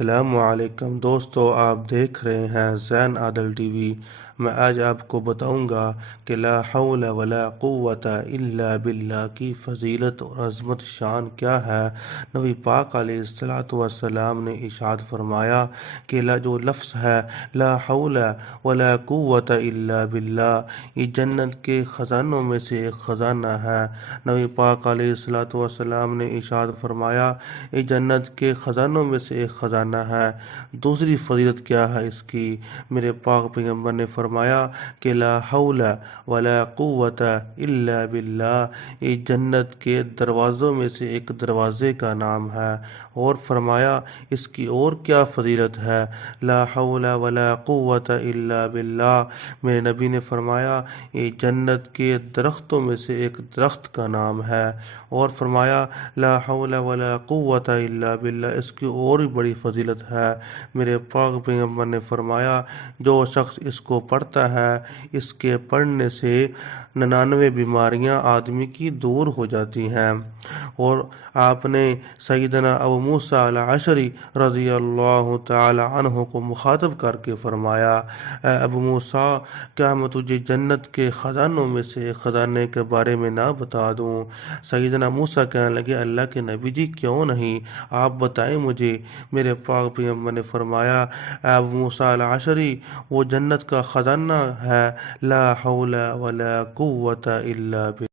السلام علیکم دوستو، آپ دیکھ رہے ہیں زین عادل ٹی وی۔ میں آج آپ کو بتاؤں گا کہ لا حول ولا قوت الا باللہ کی فضیلت اور عظمت شان کیا ہے۔ نبی پاک علیہ الصلوۃ والسلام نے ارشاد فرمایا کہ جو لفظ ہے لا حول ولا قوت الا باللہ، یہ جنت کے خزانوں میں سے ایک خزانہ ہے۔ نبی پاک علیہ الصلوۃ والسلام نے ارشاد فرمایا یہ جنت کے خزانوں میں سے ایک خزانہ ہے۔ دوسری فضیلت کیا ہے اس کی؟ میرے پاک پیغمبر نے فرمایا کہ لا حول ولا قوت الا باللہ، یہ جنت کے دروازوں میں سے ایک دروازے کا نام ہے۔ اور فرمایا اس کی اور کیا فضیلت ہے؟ لا حول ولا قوت الا باللہ، میرے نبی نے فرمایا یہ جنت کے درختوں میں سے ایک درخت کا نام ہے۔ اور فرمایا لا حول ولا قوت الا باللہ، اس کی اور بھی بڑی فضیلت ہے۔ میرے پاک پیغمبر نے فرمایا جو شخص اس کو پڑھتا ہے، اس کے پڑھنے سے 99 بیماریاں آدمی کی دور ہو جاتی ہیں۔ اور آپ نے سیدنا ابو موسیٰ الاشعری رضی اللہ تعالی عنہ کو مخاطب کر کے فرمایا اے ابو موسیٰ، کیا میں تجھے جنت کے خزانوں میں سے ایک خزانے کے بارے میں نہ بتا دوں؟ سیدنا موسیٰ کہنے لگے اللہ کے نبی جی کیوں نہیں، آپ بتائیں مجھے۔ میرے پاک پیغمبر نے فرمایا اے ابو موسیٰ الاشعری، وہ جنت کا خزانہ ہے لا حول ولا قوت الا باللہ۔